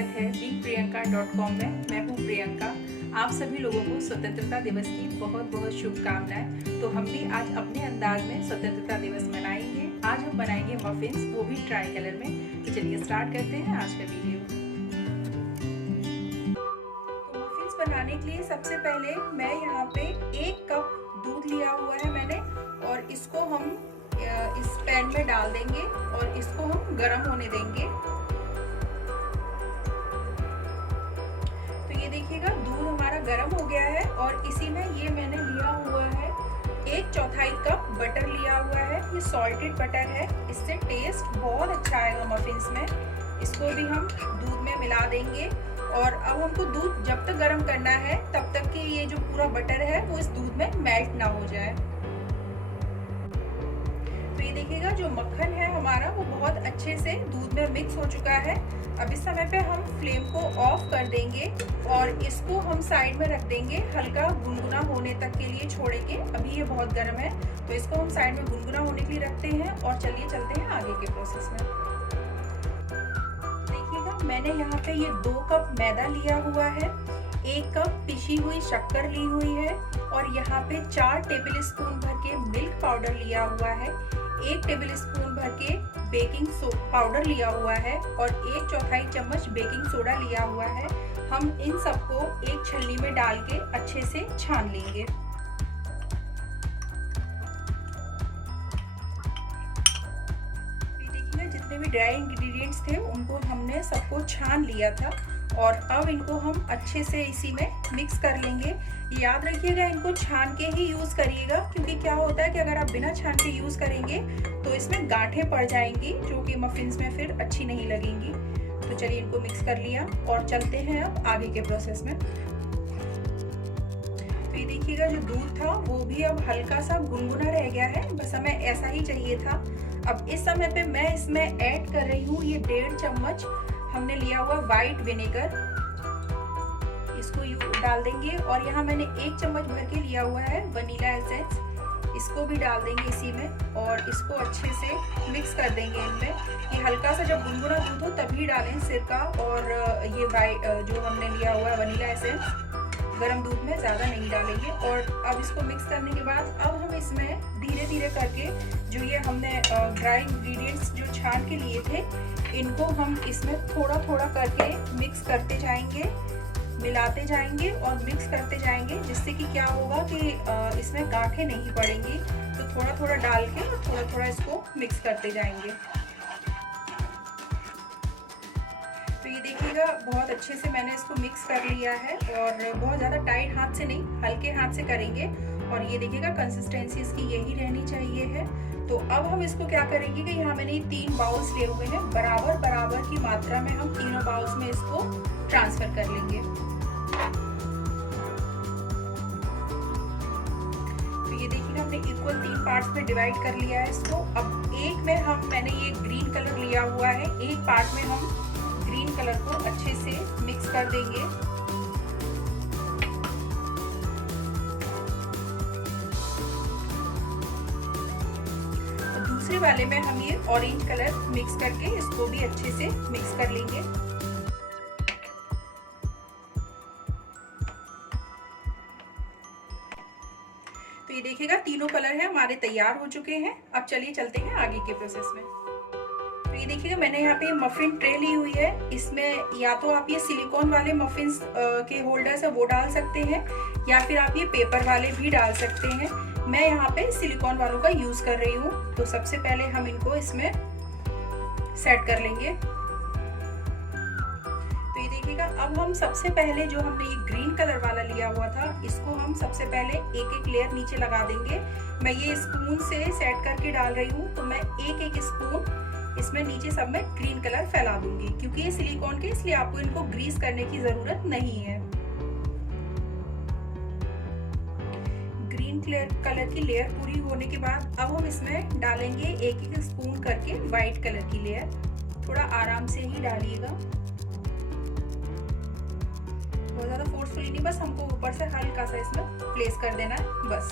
स्वागत है beingpriyanka.com में। मैं हूँ प्रियंका। आप सभी लोगों को स्वतंत्रता दिवस की बहुत बहुत शुभकामनाएं। तो हम भी आज अपने अंदाज में स्वतंत्रता दिवस मनाएंगे। आज हम बनाएंगे मफिन्स, वो भी ट्राई कलर में। तो चलिए स्टार्ट करते हैं आज का वीडियो। तो मफिन्स बनाने के लिए सबसे पहले मैं यहाँ पे 1 कप दूध लिया हुआ है मैंने, और इसको हम इस पैन में डाल देंगे और इसको हम गर्म होने देंगे। तो ये देखिएगा दूध हमारा गर्म हो गया है और इसी में ये मैंने लिया हुआ है 1/4 कप बटर लिया हुआ है। ये सॉल्टेड बटर है, इससे टेस्ट बहुत अच्छा आएगा मफिन्स में। इसको भी हम दूध में मिला देंगे और अब हमको दूध जब तक गर्म करना है तब तक कि ये जो पूरा बटर है वो इस दूध में मेल्ट ना हो जाए। तो ये देखिएगा जो मक्खन है हमारा वो बहुत अच्छे से दूध में मिक्स हो चुका है। अब इस समय पे हम फ्लेम को ऑफ कर देंगे और इसको हम साइड में रख देंगे, हल्का गुनगुना होने तक के लिए छोड़ेंगे। अभी ये बहुत गर्म है तो इसको हम साइड में गुनगुना होने के लिए रखते हैं और चलिए चलते हैं आगे के प्रोसेस में। देखिएगा मैंने यहाँ पे ये 2 कप मैदा लिया हुआ है, 1 कप पिसी हुई शक्कर ली हुई है और यहाँ पे 4 टेबल स्पून भर के मिल्क पाउडर लिया हुआ है, 1 टेबल स्पून भर के बेकिंग पाउडर लिया हुआ है और 1/4 चम्मच बेकिंग सोडा लिया हुआ है। हम इन सबको एक छलनी में डाल के अच्छे से छान लेंगे। देखिए जितने भी ड्राई इंग्रेडिएंट्स थे उनको हमने सबको छान लिया था और अब इनको हम अच्छे से इसी में मिक्स कर लेंगे। याद रखिएगा इनको छान के ही यूज़ करिएगा, क्योंकि क्या होता है कि अगर आप बिना छान के यूज़ करेंगे तो इसमें गांठें पड़ जाएंगी जो कि मफिन्स में फिर अच्छी नहीं लगेंगी। तो चलिए इनको मिक्स कर लिया और चलते हैं अब आगे के प्रोसेस में। तो ये देखिएगा जो दूध था वो भी अब हल्का सा गुनगुना रह गया है, बस हमें ऐसा ही चाहिए था। अब इस समय पे मैं इसमें ऐड कर रही हूँ ये 1.5 चम्मच हमने लिया हुआ व्हाइट विनेगर, इसको डाल देंगे। और यहाँ मैंने 1 चम्मच भर के लिया हुआ है वनीला एसेंस, इसको भी डाल देंगे इसी में और इसको अच्छे से मिक्स कर देंगे इनमें। ये हल्का सा जब गुनगुना दूध हो तभी डालें सिरका और ये जो हमने लिया हुआ है वनीला एसेंस, गर्म दूध में ज़्यादा नहीं डालेंगे। और अब इसको मिक्स करने के बाद अब हम इसमें धीरे धीरे करके जो ये हमने ड्राई इंग्रेडिएंट्स जो छान के लिए थे इनको हम इसमें थोड़ा थोड़ा करके मिक्स करते जाएंगे, मिलाते जाएंगे और मिक्स करते जाएंगे, जिससे कि क्या होगा कि इसमें गांठें नहीं पड़ेंगी। तो थोड़ा थोड़ा डाल के और थोड़ा थोड़ा इसको मिक्स करते जाएंगे। तो ये देखिएगा बहुत अच्छे से मैंने इसको मिक्स कर लिया है और बहुत ज़्यादा टाइट हाथ से नहीं, हल्के हाथ से करेंगे। और ये देखिएगा कंसिस्टेंसी इसकी यही रहनी चाहिए है। तो अब हम इसको क्या करेंगे कि यहाँ मैंने 3 बाउल्स लिए हुए हैं, बराबर बराबर की मात्रा में हम तीनों बाउल्स में इसको ट्रांसफर कर लेंगे। तो ये देखिए हमने इक्वल 3 पार्ट्स में डिवाइड कर लिया है इसको। अब एक में मैंने ये ग्रीन कलर लिया हुआ है, एक पार्ट में हम ग्रीन कलर को अच्छे से मिक्स कर देंगे। दूसरे वाले में हम ये ऑरेंज कलर मिक्स करके इसको भी अच्छे से मिक्स कर लेंगे। तो ये देखिएगा तीनों कलर है हमारे तैयार हो चुके हैं। अब चलिए चलते हैं आगे के प्रोसेस में। तो ये देखिएगा मैंने यहाँ पे मफिन ट्रे ली हुई है, इसमें या तो आप ये सिलिकॉन वाले मफिन्स के होल्डर्स है वो डाल सकते हैं या फिर आप ये पेपर वाले भी डाल सकते हैं। मैं यहाँ पे सिलिकॉन वालों का यूज कर रही हूँ। तो सबसे पहले हम इनको इसमें सेट कर लेंगे। तो ये देखिएगा अब हम सबसे पहले जो हमने ये ग्रीन कलर वाला लिया हुआ था इसको हम सबसे पहले एक एक लेयर नीचे लगा देंगे। मैं ये स्पून से सेट करके डाल रही हूँ, तो मैं एक एक स्पून इसमें नीचे सब में ग्रीन कलर फैला दूंगी, क्योंकि ये सिलिकॉन के इसलिए आपको इनको ग्रीस करने की जरूरत नहीं है। ग्रीन कलर की लेयर पूरी होने के बाद अब हम इसमें डालेंगे एक एक स्पून करके व्हाइट कलर की लेयर। थोड़ा आराम से ही डालिएगा, बहुत ज्यादा फोर्सफुली नहीं, बस हमको ऊपर से हल्का सा इसमें प्लेस कर देना है बस।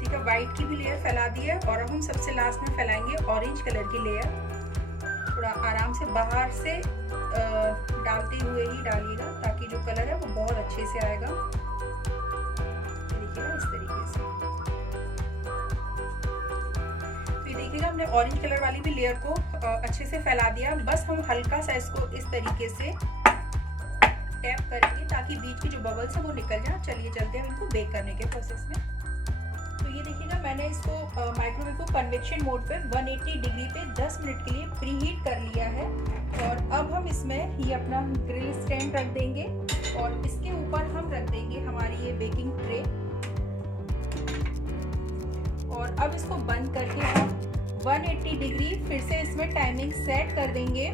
ठीक है, व्हाइट की भी लेयर फैला दी है और अब हम सबसे लास्ट में फैलाएंगे ऑरेंज कलर की लेयर। थोड़ा आराम से बाहर से डालते हुए ही डालिएगा, ताकि जो कलर है वो बहुत अच्छे से आएगा। देखिएगा इस तरीके से। तो ये देखिएगा हमने ऑरेंज कलर वाली भी लेयर को अच्छे से फैला दिया। बस हम हल्का सा इसको इस तरीके से टैप करेंगे ताकि बीच की जो बबल्स है वो निकल जाए। चलिए चलते हैं इनको बेक करने के प्रोसेस में। तो ये देखिएगा मैंने इसको माइक्रोवेव को कन्वेक्शन मोड पे 180 डिग्री पे 10 मिनट के लिए प्री हीट कर लिया है। और अब हम इसमें ये अपना ग्रिल स्टैंड रख देंगे और इसके ऊपर हम रख देंगे हमारी ये बेकिंग ट्रे। और अब इसको बंद करके हम 180 डिग्री फिर से इसमें टाइमिंग सेट कर देंगे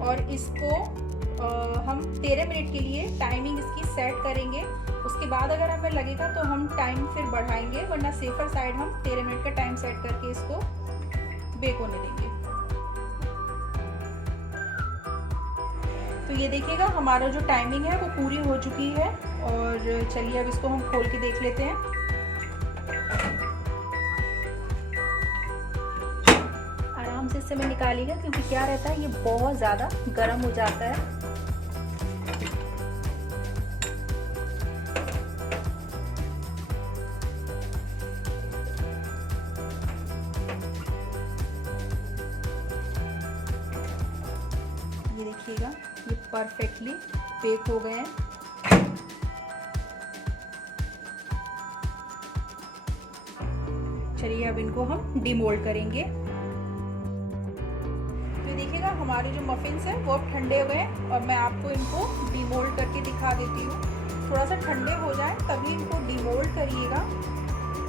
और इसको हम 13 मिनट के लिए टाइमिंग इसकी सेट करेंगे। उसके बाद अगर हमें लगेगा तो हम टाइम फिर बढ़ाएंगे, वरना सेफर साइड हम 13 मिनट का टाइम सेट करके इसको बेक होने देंगे। तो ये देखिएगा हमारा जो टाइमिंग है वो पूरी हो चुकी है। और चलिए अब इसको हम खोल के देख लेते हैं। आराम से इसे मैं निकालिएगा, क्योंकि क्या रहता है ये बहुत ज़्यादा गर्म हो जाता है। ये देखिएगा ये परफेक्टली बेक हो गए हैं। चलिए अब इनको हम डीमोल्ड करेंगे। तो देखिएगा हमारे जो मफिन्स हैं वो अब ठंडे हुए हैं और मैं आपको इनको डीमोल्ड करके दिखा देती हूँ। थोड़ा सा ठंडे हो जाए तभी इनको डीमोल्ड करिएगा।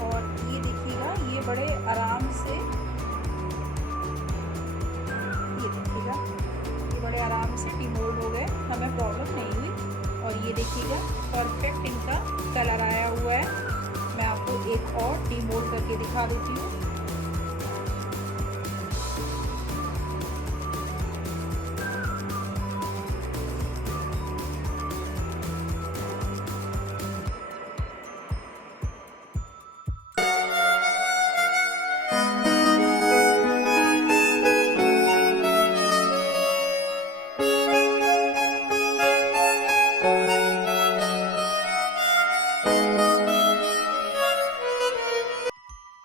और ये देखिएगा ये बड़े आराम से, ये देखिएगा ये बड़े आराम से डीमोल्ड हो गए, हमें प्रॉब्लम नहीं हुई। और ये देखिएगा परफेक्ट इनका कलर आया हुआ है। मैं आपको एक और डीमोल्ड करके दिखा देती हूँ।